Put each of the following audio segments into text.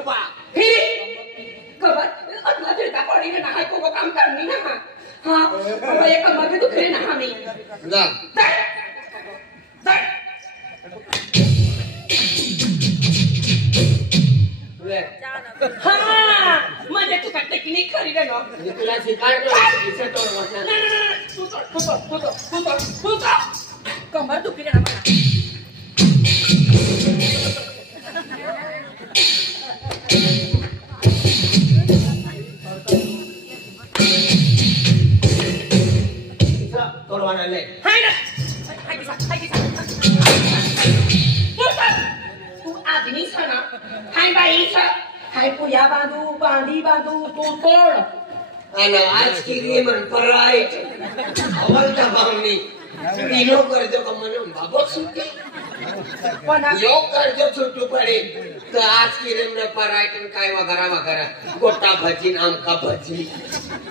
बा फिर कबर अगला फिर का पड़ी ना है को काम करनी ना हां अब ये कमर में दुख रहे ना हमें ना हाँ म्हणजे तू काय टेक्निक करी रे ना तुला शिकायला इथे तोड वाटणार तू कमर दुखी रे ना तोडवाना नाही हाय ना तू आदमी छ ना हाय बाई छ हाय पुया बांधी बांधू तू तोड आणि आज की मन परायट अवलता भावनी नीनो करजो का मन बाबा सुट्टी पण योग करजो छुट्टू पडे तर आज की रे मन परायट काय वगैरा गोटा भजी आमका भजी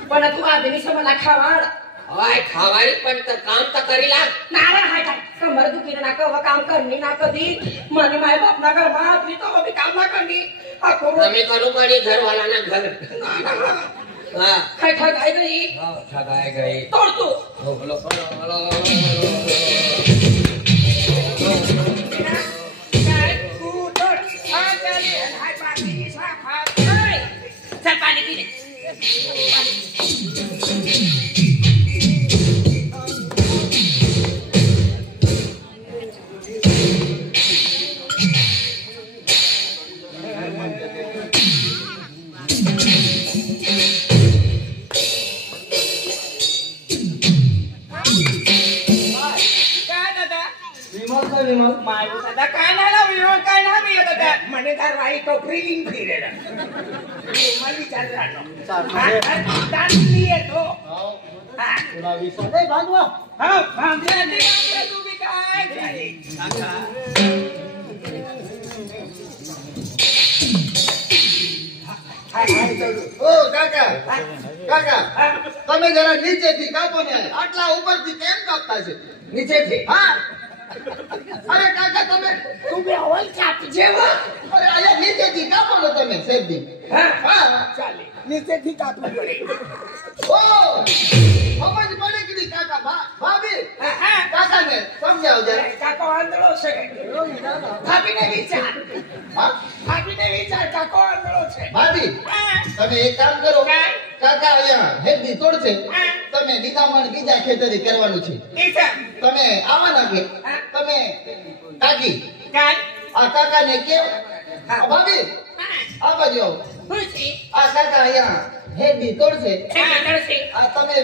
पण तू आदमी छ मला खावाड हाय खावाई पण तर काम तर करीला नारा हाय काय कमर दुखी ना कवा काम करनी ना कधी मन माय बाप ना घर मात्री तो भी काम ना करनी आम्ही करू पण घर वाला ना घर हां काय ठगाय गई हां ठगाय गई तोड़ तू हो बोलो काय तू तोड़ आ चले हाय पानी सा खा चल पानी पी ले दादा काय नाही विरोध काय नाही दादा म्हणे दरवाई तो फ्रीलिंग फिरेल मला विचार राहतो दांडली येतो हा तुला विसर भागवा हा भांगला तू बी काय झाले ओ કાકા તમે જરા નીચેથી કાપો ને આટલા ઉપરથી કેમ કાપતા છે નીચેથી હા અરે કાકા તમે તું બી હોય કાપજે વા અરે આયા નીચેથી કાપો ને તમે સેબી હા હા ચાલે નીચેથી કાપવું પડે ઓ સમજ પડે કે કાકા ભાભી હા કાકાને સમજાવ જરા કાકો આંધળો છે ભાભીને વિચાર હા ભાભીને વિચાર કાકો આંધળો છે ભાભી તમે એક કામ કરો કાકા અહીંયા હેડી તોડશે તમે નિદામણ બીજા ખેતરે કરવાનું છે તમે આવવાના કે તમે કાકી કાઈ આ કાકાને કેવ ભાભી આ બાજુ ખુશી આ કાકા અહીંયા હેડી તોડશે આ તમે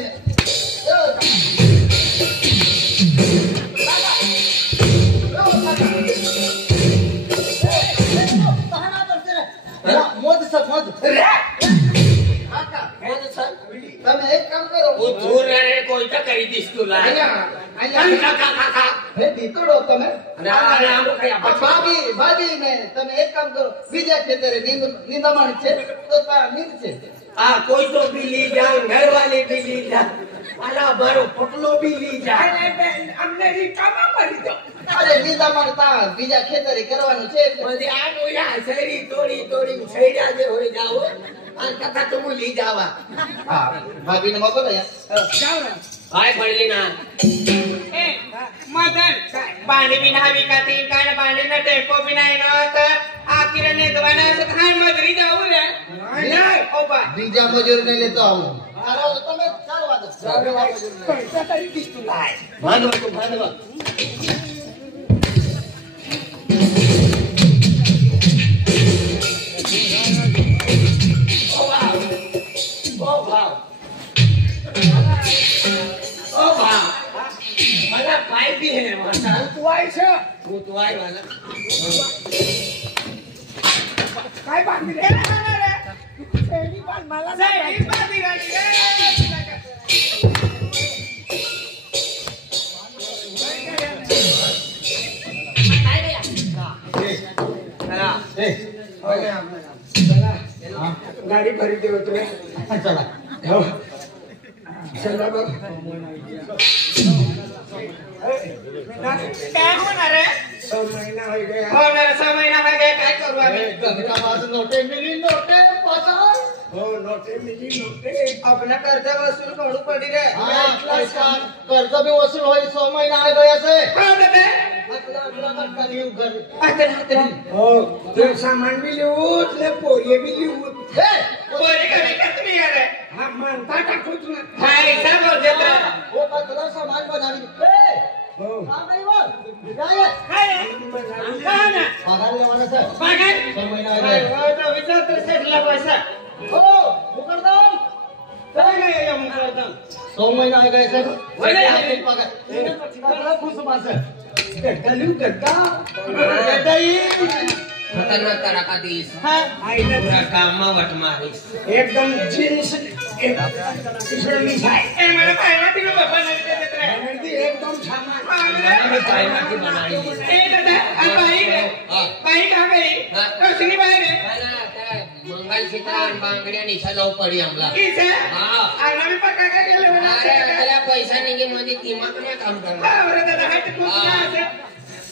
મોદ સર મોદ કાકા મોદ સર તમે એક કામ કરો वो दूर रहने कोई तो करी दिस तुला અહીંયા હેડી તોડો તમે ભાભી ને તમે એક કામ કરો બીજા ખેતરે નિંદામણ છે તો તા નીંદ છે हाँ कोई तो भी ली जाओ घर वाले भी ली जाओ अला बरो पटलो भी ली जाओ અમને રીકામાં કરી દો અરે નિંદામણ તા બીજા ખેતરે કરવાનું છે म्हणजे आ मोया शहरी तोड़ी छैड़ा जे होई जाओ आ कथा तुम ली जावा હા ભાભી ને મોકલો જાવ ને हाय पडली ना ए मदन पाणी बी नाही विकत काय पाणी ना टेम्पो बी नाही ना तर आखिर ने दवाना खान मजरी जाऊ रे नाही ओपा બીજા મજૂરને લેતો આવું ચાલો તમે ચાલવા દો पैसा तरी दिस तुला भांडवा ओ भाव मला पाय भी है वाला उतवायचं तू तो आय वाला काय बांधली रे शेळी पण मला नाही बांधली ગાડી ભરી દેવો તમે ચલા चला बघ. काय होणार आहे? 6 महिना होई गया. होणार 6 महिना हा काय काय करू आम्ही? नोटे मिली नोटे पाचार. हो नोटे मिली नोटे. अपना कर्ज वसूल करू पडी रे. कर्ज भी वसूल होईल 6 महिना आहे गयाचे. हो दादा. आपला कटका लिहू घर. हो ते सामान बी लिहूत ले पोरी बी लिहूत. पोरी कमी का तुम्ही यार? हा मानता टाकूच ना. हाय हिसाब हो देता. वो पतला सामान बनावी. हो हा नाही वर. काय आहे? हाय. का ना? पगार लेवाना सर. पगार? 6 महिना हाय, आहे. हो तो विचार तर सेटला पैसा. हो मुकरदम. काय नाही या मुकरदम. 6 महिना आहे गया सर. वले. पगार खुश मासर. गड्डा लिहू गड्डा. खतरनाक तराका दिस आईला पूरा कामा वट मारिस एकदम जीन्स इसमें मिठाई. ए मला पाहिला तिला बाबा नाही देत रे. बनती एकदम छान. मैंने चाइना की बनाई है ए दादा आ बाई रे. बाई का गई? हाँ. कसली बाई रे? मंगल सीता बांगड्या निशा जाऊ पडी आमला किसे? हाँ. आला मी पक्का काय केलं म्हणा. अरे त्याला पैसा निघे मध्ये दिमाग नाही काम करणार बाबरे दादा हात खूप ना.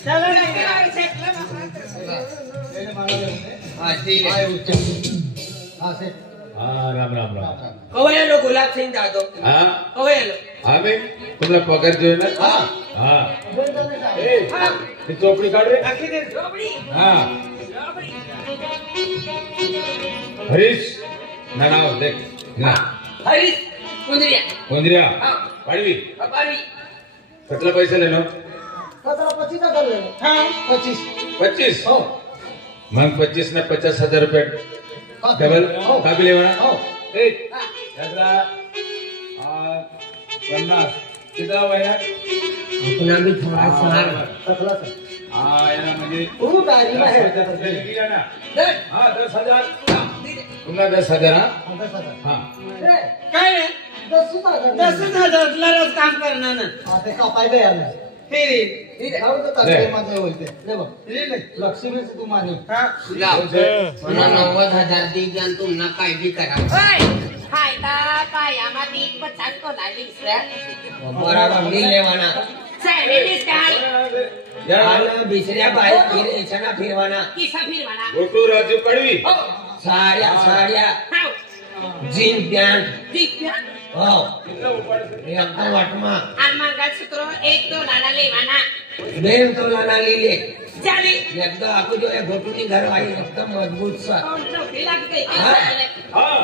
चला नाही सेटला बाबा. हा ठीक आहे आहे उच्च. हा से. हाँ राम राम राम कवयलो गुलाब सिंग जाधव हाँ कवयलो हाँ भाई तुमला पगार जो है ना हाँ हाँ ए ये चौपड़ी काट रहे बाकी दे. हाँ हरीश ना ना देख ना हरीश कुंदरिया कोंदरिया हाँ. पाडवी अपारी कितना पैसा लेना 25,000 ले. हां. 25. 25 हो. मग 25 ने 50,000 रुपये डबल हो. का भी लेवा हो. ए यात्रा 50 कितना हुआ यार अपना भी थोड़ा सार पतला सर. हाँ यार मुझे तू डायरी में है. 10,000 ना हाँ 10,000 तुमने 10,000 हाँ 10,000. हाँ काय रे? 10,000. 10,000 ला काम करणार ना. आता कापाय गया ना. फिर जाऊ दे तात्या माझे होते. ले बघ. लक्ष्मीचं तू मानी. हां. लाव पुन्हा 90,000 दी जान तुमना काय बी करा बरा बंदी लेवाना आणि बिसऱ्या बाई फिरायच्या फिरवाना फोटो राजू पडवी साड्या साड्या जीन पॅन्ट हो एकदम वाटमा बेन तोलाना लिहिले एकदा आपण जो घोटूनी घर आहे एकदम मजबूत सा हाँ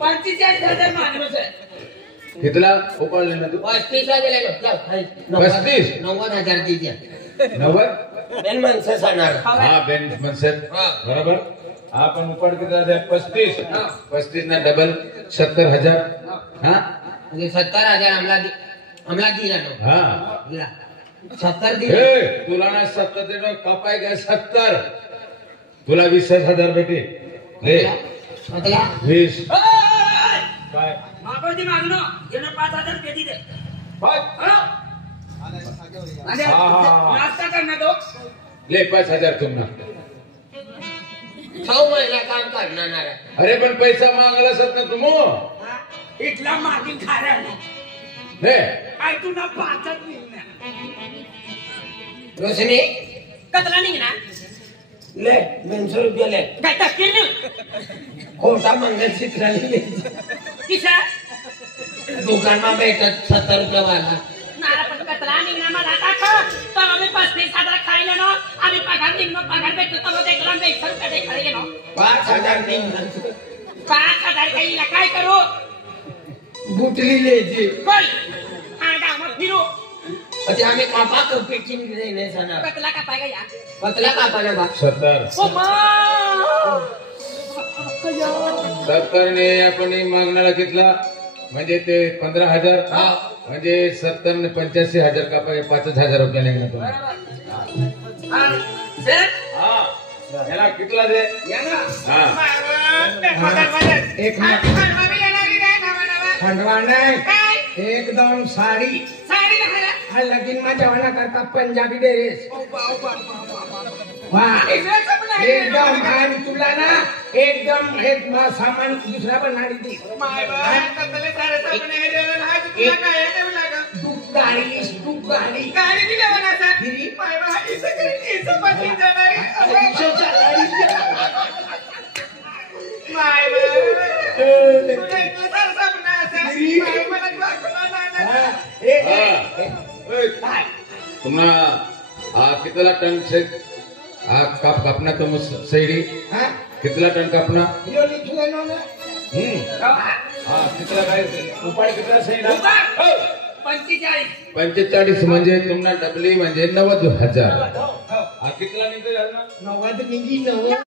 45,000 माणूस आहे. कितना ऊपर लेना तू 35 ला गेले 35? 90,000 दी द्या 90 बेन माणसं सांगणार हाँ बेन मनसर हाँ. बराबर आपण ऊपर कितना दे 35 हाँ. 35 ना डबल 70,000 हाँ म्हणजे 70,000 आम्हाला दिला नो हाँ दिला 70 दिला ए तुला ना 70 देणं कपाय गए 70 तुला 20,000 भेटे ले मतला 20 काय मागवती मागणं जेव्हा 5,000 पेटी दे. पाच आणि हा. नाश्ता करणार तो. ले 5,000 तुमना 6 महिना काम करणार आहे. अरे पण पैसा मागला सत ना तुम हा? इथला मागील खाऱ्या हे काय तुला पाचत निघणार. रोशनी कतला निघणार ले 200 रुपये ले काय टक्के नाही खोटा मंगलसूत्र लिहिले किसा दुकानमा भेटत 70 रुपये वाला नाला पण कतला निघणार मला टाका तर आम्ही 35,000 खायला ना आम्ही पगार निघणं पगार भेटतो तर मग एकला 100 रुपये खायला गेलो 5,000 निघणार 5,000 खायला काय करू गुटली लेजी बोल हा गावात फिरू अते आम्ही कापा कपीची नाही जाणार कतला का पाय या पतला कापाना बा 70 ओ मा 70 ने आपण मागणारा घेतला म्हणजे ते 15,000 हा. म्हणजे 70 ने 85,000 कापाय 5,000 रुपये निघणार तुम्हाला हा सर हा याला कितला दे या ना हा एक मिनिट. खंडवा नाही काय एकदम साडी साडी घाला हा लगीन मा जवाना करता पंजाबी ड्रेस वा एकदम आणि तुला ना एकदम एक सामान दुसरा पण नाडी ती माय बाप कतले सारे साबण आहे रे हा तुला काय आहे ते लागा तू गाडी गाडी दिली मला असा माय बाप हे सगळे पाठी जाणारी माय बाप तुला इतकं सारं साबण आहे असं माय मला हाँ। तुम्हारा कितना टन से कापना तुम सही कितना टन कापना हाँ कितना उपाय कितना सही ना 45 म्हणजे तुम्हाला डबली म्हणजे 90,000 कितना निघते 90 निघी 90